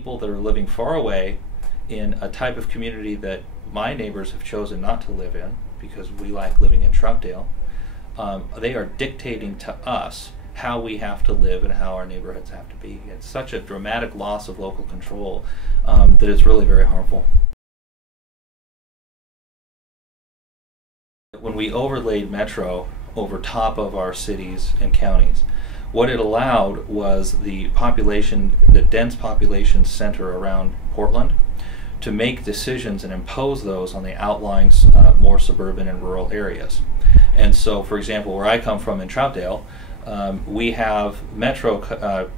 people that are living far away in a type of community that my neighbors have chosen not to live in because we like living in Troutdale. They are dictating to us how we have to live and how our neighborhoods have to be. It's such a dramatic loss of local control that it's really very harmful. When we overlaid Metro over top of our cities and counties, what it allowed was the population, the dense population center around Portland, to make decisions and impose those on the outlying more suburban and rural areas. And so, for example, where I come from in Troutdale, we have Metro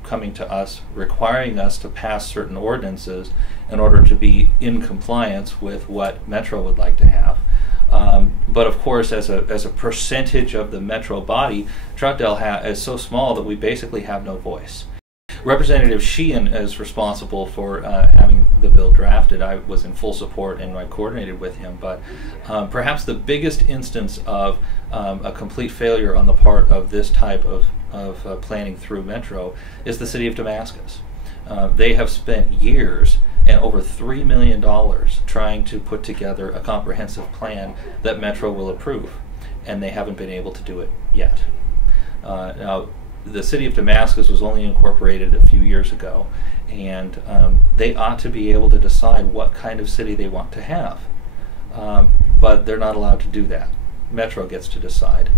coming to us requiring us to pass certain ordinances in order to be in compliance with what Metro would like to have. But of course, as a percentage of the Metro body, Troutdale is so small that we basically have no voice. Representative Sheehan is responsible for having the bill drafted. I was in full support and I coordinated with him, but perhaps the biggest instance of a complete failure on the part of this type of planning through Metro is the city of Damascus. They have spent years and over $3 million trying to put together a comprehensive plan that Metro will approve, and they haven't been able to do it yet. Now, the city of Damascus was only incorporated a few years ago, and they ought to be able to decide what kind of city they want to have, but they're not allowed to do that. Metro gets to decide,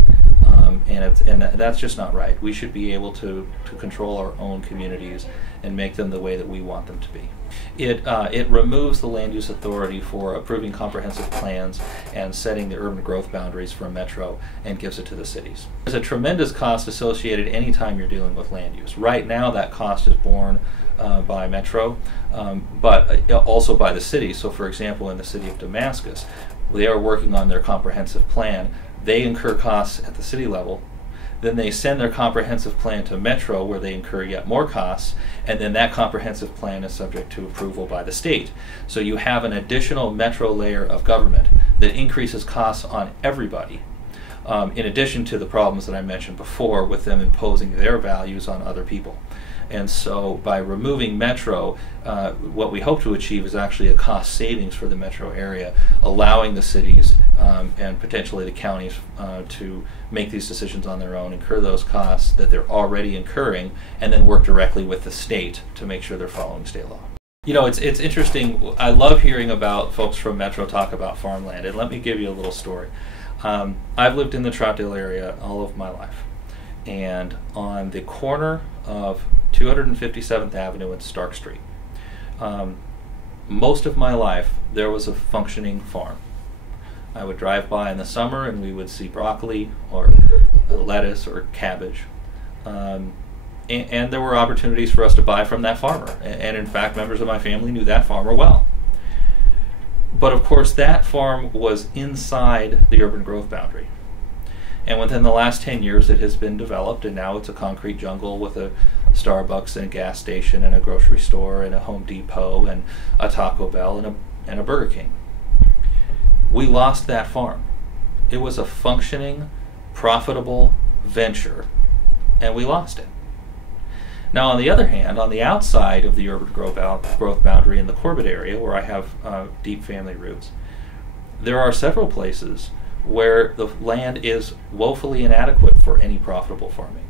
and that's just not right. We should be able to control our own communities and make them the way that we want them to be. It removes the land use authority for approving comprehensive plans and setting the urban growth boundaries for Metro and gives it to the cities. There's a tremendous cost associated anytime you're dealing with land use. Right now that cost is borne by Metro, but also by the city. So for example, in the city of Damascus, they are working on their comprehensive plan. They incur costs at the city level. Then they send their comprehensive plan to Metro, where they incur yet more costs, and then that comprehensive plan is subject to approval by the state. So you have an additional Metro layer of government that increases costs on everybody, in addition to the problems that I mentioned before with them imposing their values on other people. And so by removing Metro, what we hope to achieve is actually a cost savings for the Metro area, allowing the cities and potentially the counties to make these decisions on their own, incur those costs that they're already incurring, and then work directly with the state to make sure they're following state law. You know, it's interesting. I love hearing about folks from Metro talk about farmland, and let me give you a little story. I've lived in the Troutdale area all of my life, and on the corner of 257th Avenue and Stark Street, most of my life there was a functioning farm. I would drive by in the summer and we would see broccoli or lettuce or cabbage, and there were opportunities for us to buy from that farmer, and in fact members of my family knew that farmer well. But of course that farm was inside the urban growth boundary. And within the last 10 years it has been developed, and now it's a concrete jungle with a Starbucks and a gas station and a grocery store and a Home Depot and a Taco Bell and a Burger King. We lost that farm. It was a functioning, profitable venture, and we lost it. Now on the other hand, on the outside of the urban growth boundary in the Corbett area, where I have deep family roots, there are several places where the land is woefully inadequate for any profitable farming.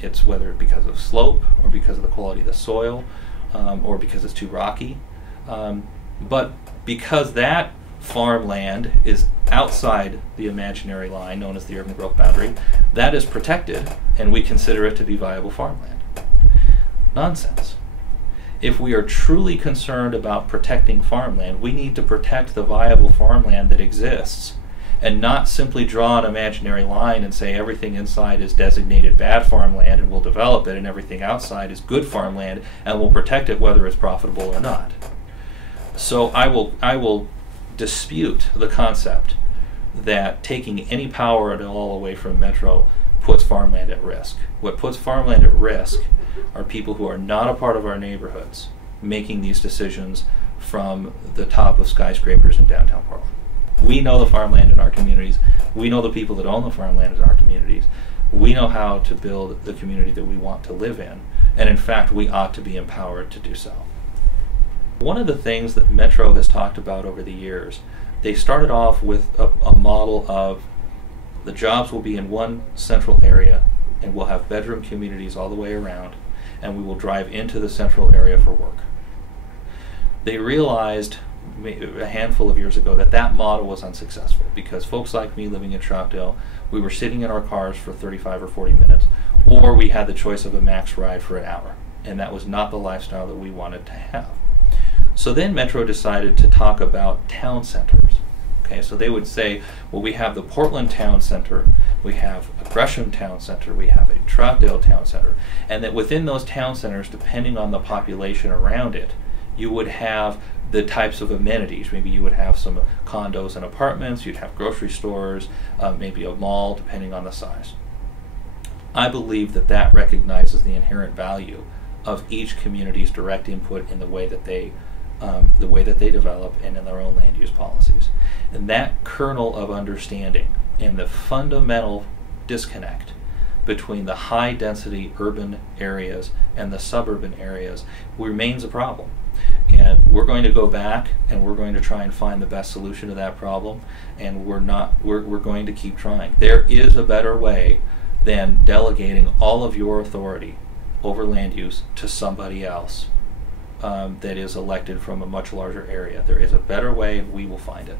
It's whether because of slope or because of the quality of the soil or because it's too rocky. But because that farmland is outside the imaginary line known as the urban growth boundary, that is protected and we consider it to be viable farmland. Nonsense. If we are truly concerned about protecting farmland, we need to protect the viable farmland that exists and not simply draw an imaginary line and say everything inside is designated bad farmland and we'll develop it, and everything outside is good farmland and we'll protect it whether it's profitable or not. So I will dispute the concept that taking any power at all away from Metro puts farmland at risk. What puts farmland at risk are people who are not a part of our neighborhoods making these decisions from the top of skyscrapers in downtown Portland. We know the farmland in our communities. We know the people that own the farmland in our communities. We know how to build the community that we want to live in, And in fact, we ought to be empowered to do so. One of the things that Metro has talked about over the years, they started off with a model of the jobs will be in one central area, and we'll have bedroom communities all the way around, and we will drive into the central area for work. They realized a handful of years ago that that model was unsuccessful because folks like me living in Troutdale, we were sitting in our cars for 35 or 40 minutes, or we had the choice of a max ride for an hour, and that was not the lifestyle that we wanted to have. So then Metro decided to talk about town centers. Okay, so they would say, well, we have the Portland Town Center, we have a Gresham Town Center, we have a Troutdale Town Center, and that within those town centers, depending on the population around it, you would have the types of amenities. Maybe you would have some condos and apartments, you'd have grocery stores, maybe a mall, depending on the size. I believe that that recognizes the inherent value of each community's direct input in the way that they develop and in their own land use policies. And that kernel of understanding and the fundamental disconnect between the high density urban areas and the suburban areas remains a problem. And we're going to go back and we're going to try and find the best solution to that problem, and we're going to keep trying. There is a better way than delegating all of your authority over land use to somebody else that is elected from a much larger area. There is a better way, and we will find it.